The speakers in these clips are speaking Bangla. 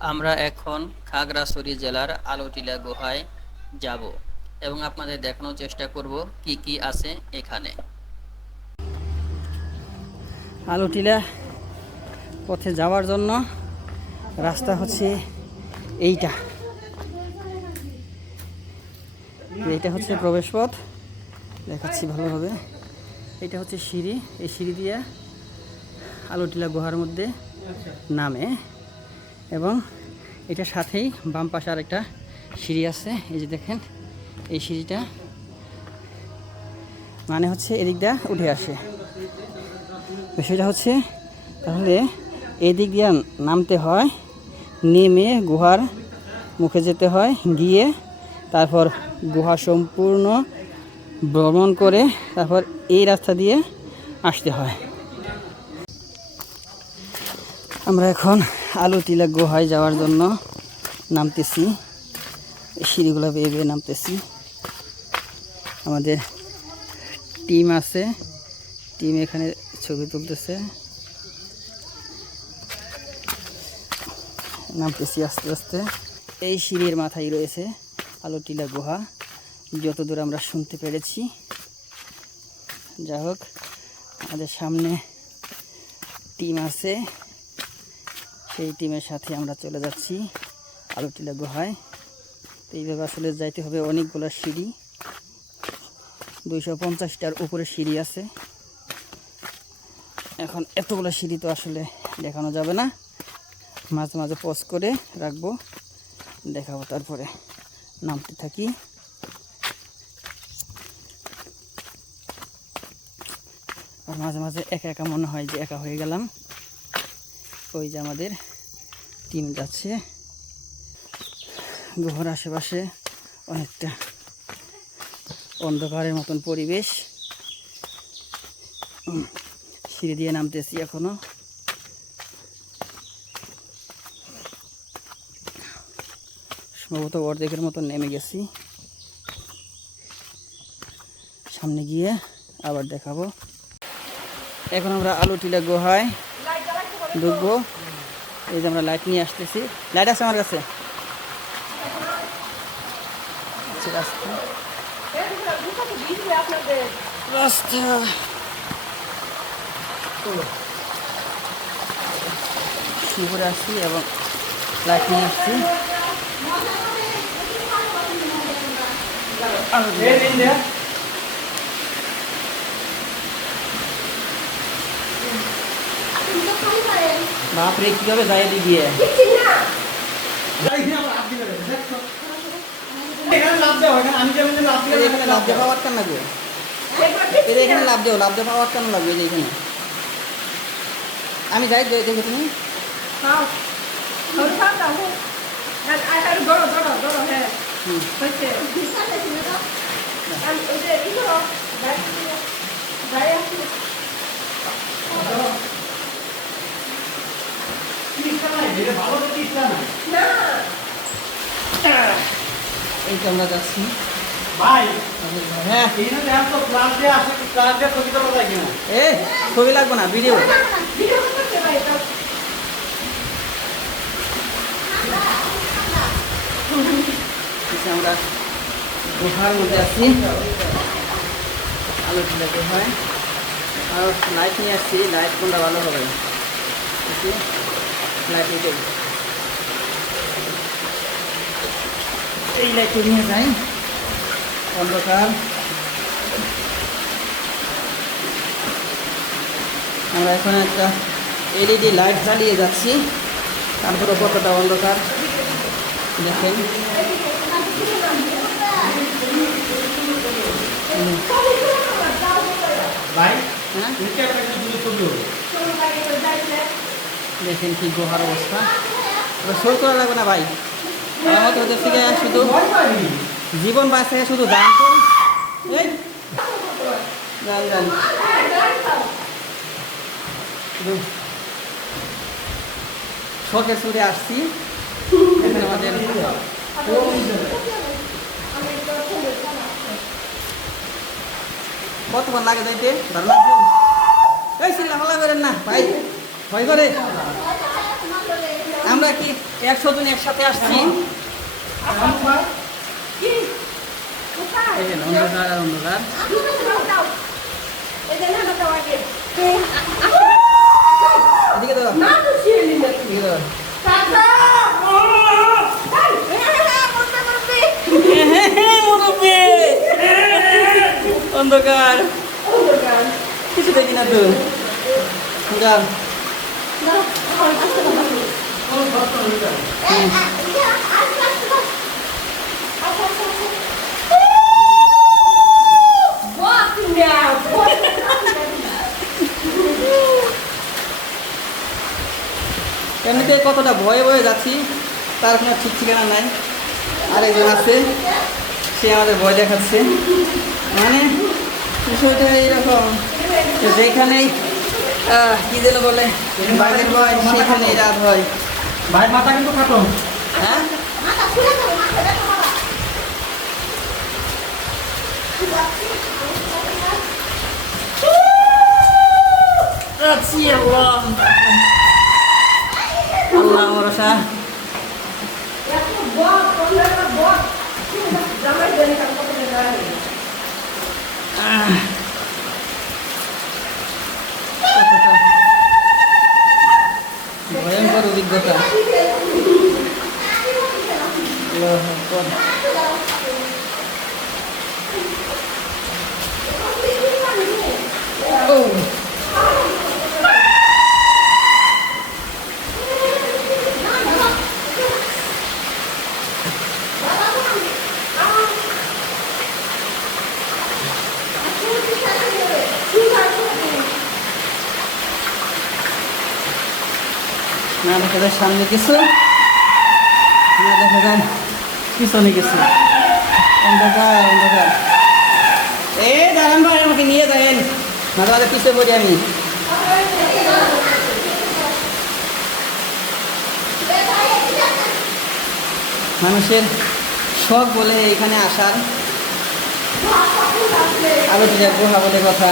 আমরা এখন খাগড়াছড়ি জেলার আলোটিলা গুহায় যাব এবং আপনাদের দেখানোর চেষ্টা করব কি কি আছে এখানে। আলোটিলা পথে যাওয়ার জন্য রাস্তা হচ্ছে এইটা, এইটা হচ্ছে প্রবেশ পথ, দেখাচ্ছি ভালোভাবে। এটা হচ্ছে সিঁড়ি, এই সিঁড়ি দিয়ে আলোটিলা গুহার মধ্যে নামে এবং এটার সাথেই বাম পাশে আরেকটা সিঁড়ি আছে, এই যে দেখেন এই সিঁড়িটা মানে হচ্ছে এদিক দিয়ে উঠে আসে। বিষয়টা হচ্ছে তাহলে এদিক দিয়ে নামতে হয়, নেমে গুহার মুখে যেতে হয়, গিয়ে তারপর গুহা সম্পূর্ণ ভ্রমণ করে তারপর এই রাস্তা দিয়ে আসতে হয়। আমরা এখন আলোটিলা গুহায় যাওয়ার জন্য নামতেছি, সিঁড়িগুলো বেয়ে বেয়ে নামতেছি। আমাদের টিম আছে, টিম এখানে ছবি তুলতেছে। নামতেছি আস্তে আস্তে। এই সিঁড়ির মাথায় রয়েছে আলোটিলা গুহা, যতদূর আমরা শুনতে পেরেছি। যাই হোক, আমাদের সামনে টিম আছে, সেই টিমের সাথে আমরা চলে যাচ্ছি আলোটিলা গুহায়। তো এইভাবে আসলে যাইতে হবে, অনেকগুলো সিঁড়ি, 250টার উপরে সিঁড়ি আছে। এখন এতগুলো সিঁড়ি তো আসলে দেখানো যাবে না, মাঝে মাঝে পজ করে রাখবো, দেখাবো, তারপরে নামতে থাকি। আর মাঝে মাঝে একা একা মনে হয় যে একা হয়ে গেলাম। ওই যে আমাদের টিম যাচ্ছে। গুহার আশেপাশে অনেকটা অন্ধকারের মতন পরিবেশ। সিঁড়ি দিয়ে নামতেছি এখনো। সম্ভবত অর্ধেকের মতন নেমে গেছি, সামনে গিয়ে আবার দেখাবো। এখন আমরা আলোটিলা গুহায় ঢুকবো। এই যে আমরা লাইট নিয়ে আসতেছি, লাইট আছে আমার কাছে। রাস্তা রাস্তা উপরে আসছি এবং লাইট নিয়ে আসছি। বাপরে কিভাবে যাই দিয়ে এখানে লাভ দেওয়া পাওয়ার কেন লাগবে, এখানে লাভ দেওয়া পাওয়ার কেন লাগবে এখানে। আমি যাই দেখে তুমি এই তো আমরা যাচ্ছি। হ্যাঁ ছবি লাগবে না, ভিডিও। আমরা গুহার মধ্যে আছি, আলোটিলা গুহায়। আর লাইট নিয়ে আসছি, লাইট কোনটা ভালো হবে, লাইট এই লাইটটা নিয়ে যাই, অন্ধকার। আমরা এখন একটা এলইডি লাইট জ্বালিয়ে যাচ্ছি, তারপরে কতটা অন্ধকার দেখেন। দেখেন কি গুহার অবস্থা। শোর করা লাগবে না ভাই, আমার তো ওদের থেকে শুধু জীবন বাঁচায়, শুধু দাম তো এই শখে সুরে আসছি। এখানে আমাদের কতক্ষণ লাগে যাইতে, এই চিল্লা ফালা করেন না ভাই, ভয় করে। আমরা আমরা কি 100 জন একসাথে আসছি? এই যে অন্ধকার আর অন্ধকার। এদিকে দাও। এদিকে দাও। মুরব্বি। অন্ধকার কিছু দেখি না তো। যাও। এমনিতে কতটা ভয়ে ভয়ে যাচ্ছি তার কোনো ঠিক ঠিকানা নাই। আরেকজন আছে, সে আমাদের ভয় দেখাচ্ছে। মানে বিষয়টা এইরকম, যেখানেই কি যেন বলে বাইরের ভয়, সেখানেই রাত হয়। ভাই মাথা কিন্তু কাটো। হ্যাঁ, যাচ্ছি আল্লাহ আল্লাহ ভরসা। ভয়ঙ্কর অভিজ্ঞতা। না দেখা যায় সামনে কিছু, না দেখা যায় পিছনে কিছু। অন্ধকার অন্ধকার। দাঁড়ান ভাই, আমাকে নিয়ে যাবেন, মাঝে মাঝে পিছিয়ে পড়ি আমি। মানুষের শখ বলে এখানে আসার, আলোচনা গুহা বলে কথা।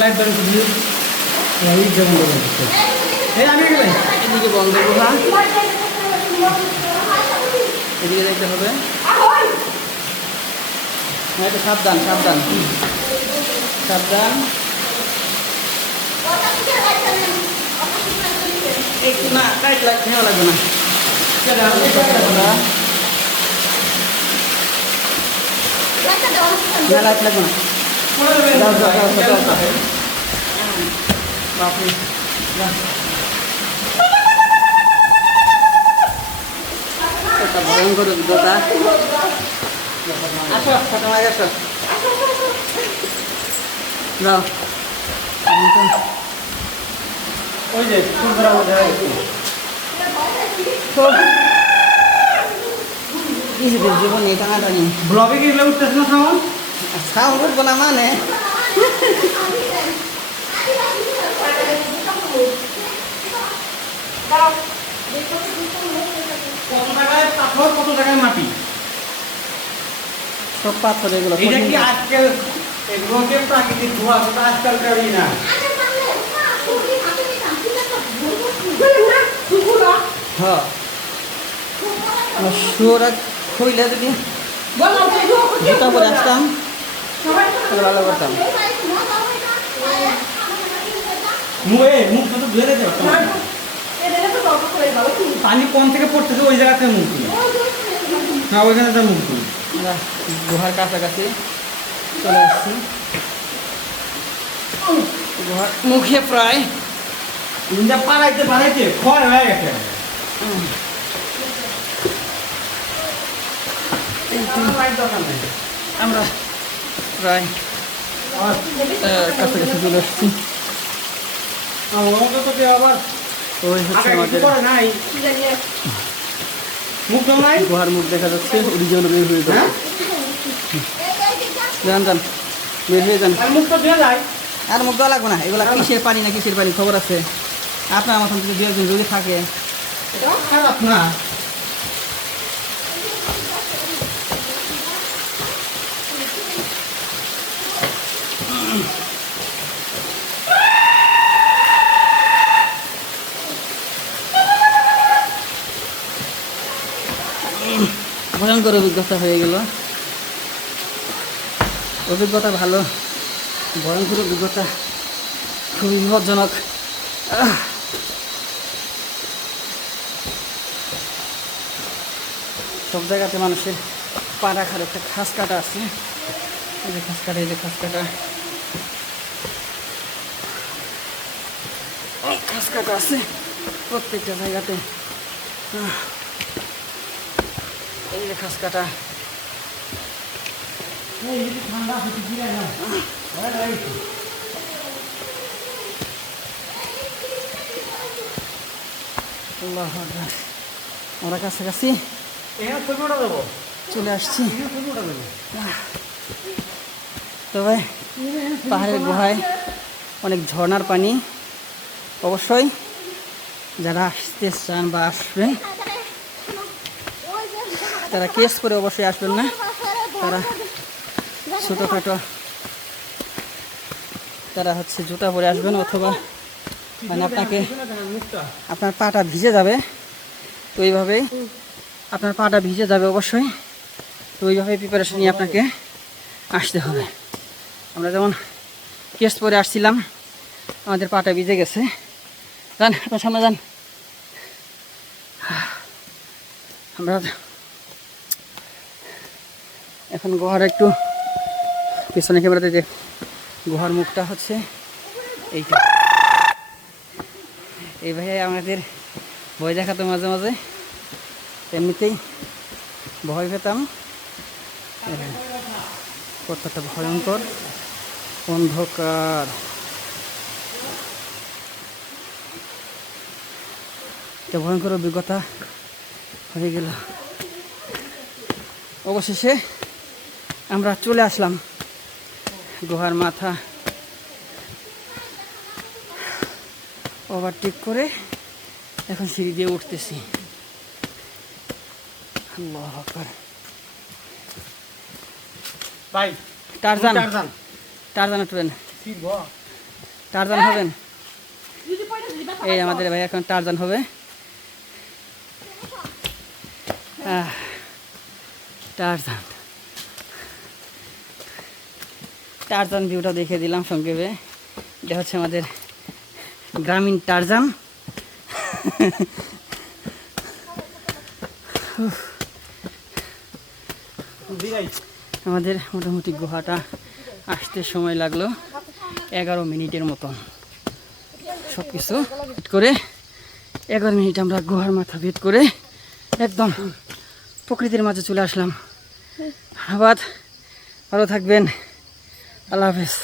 লাইট বন্ধ করছি, আমি এদিকে বন্ধ গুহা, এদিকে দেখতে হবে। হ্যাঁ, একটু সাবধান সাবধান সাবধান। একটু না লাইট লাগবে, হেও লাগবে না। লাইট লাগবে না। বাপরে, একটা ভয়ঙ্কর অভিজ্ঞতা। আসো, ফটো মারি আসো, যাও। ওই যে জীবন এই টানাটানি ব্লগে গেলে উঠতেছে না সাউন্ড। সাউন্ড উঠবো না মানে কত টাকায় পাথর, কত টাকায় মাটি, সব পাথর এগুলো। এটা কি আজকাল এগুলোকে প্রাকৃতিক ধোয়া, সেটা আজকালকার না। হ্যাঁ, শুয়োরা খুইলে যদি জুতা পরে আসতাম তাহলে ভালো করতাম। মুখ তো ধুয়ে দিতে পারতাম। পানি কম থেকে পড়তেছে ওই জায়গাতে মুখ তুলি, না ওইখানে তার মুখ তুলি। আমরা গুহার কাছাকাছি চলে আসছি, গুহার মুখে প্রায়। পাড়াইতে পাড়াইতে ক্ষয় হয়ে গেছে। আমরা প্রায় কাছাকাছি চলে আসছি। আবার ওই হচ্ছে আমাদের নাই মুখ নাই, গুহার মুখ দেখা যাচ্ছে। অরিজিনাল বের হয়ে যাবে, যান যান, বের হয়ে যান। মুখটা দিয়ে যায়। আর মুখ দেওয়া লাগবে না, এগুলা কিসের পানি না কিসের পানি খবর আছে আপনার মতন যদি দু একজন যদি থাকে খারাপ না। ভয়ঙ্কর অভিজ্ঞতা হয়ে গেল। অভিজ্ঞতা ভালো, ভয়ঙ্কর অভিজ্ঞতা খুবই বিপজ্জনক। সব জায়গাতে মানুষের পা রাখার একটা খাস কাটা আছে। এই যে খাস কাটা, এই যে খাস কাটা, খাস কাটা আছে প্রত্যেকটা জায়গাতে। এই যে খাস কাটা। ঠান্ডা আল্লাহু আকবার। আমরা কাছাকাছি চলে আসছি। তবে পাহাড়ের গুহায় অনেক ঝর্ণার পানি। অবশ্যই যারা আসতে চান বা আসবেন তারা কেস করে অবশ্যই আসবেন না। তারা ছোটোখাটো তারা হচ্ছে জুতা পরে আসবেন, অথবা মানে আপনার পাটা ভিজে যাবে। তো এইভাবে আপনার পাটা ভিজে যাবে অবশ্যই। তো ওইভাবে প্রিপারেশন নিয়ে আপনাকে আসতে হবে। আমরা যেমন কেস পরে আসছিলাম, আমাদের পাটা ভিজে গেছে। যান আপনার সামনে যান। আমরা এখন গুহার একটু পিছনে ক্যামেরাতে যে গুহার মুখটা হচ্ছে এইটা। এই ভাই আমাদের ভয় দেখাতো মাঝে মাঝে, এমনিতেই ভয় পেতাম। কতটা ভয়ঙ্কর অন্ধকার। একটা ভয়ঙ্কর অভিজ্ঞতা হয়ে গেল। অবশেষে আমরা চলে আসলাম গুহার মাথা ওভারটেক করে। এখন সিঁড়ি দিয়ে উঠতেছি। আল্লাহু আকবার। ভাই টারজান, টারজান উঠবেন, টারজান হবেন। এই আমাদের ভাই এখন টারজান হবে। টারজান, টারজান ভিউটা দেখে দিলাম সংক্ষেপে। এটা হচ্ছে আমাদের গ্রামীণ টারজান। আমাদের মোটামুটি গুহাটা আসতে সময় লাগলো 11 মিনিটের মতন। সব কিছু করে 11 মিনিট আমরা গুহার মাথা ভেদ করে একদম প্রকৃতির মাঝে চলে আসলাম। ধন্যবাদ, ভালো থাকবেন, আল্লাহ হাফেজ।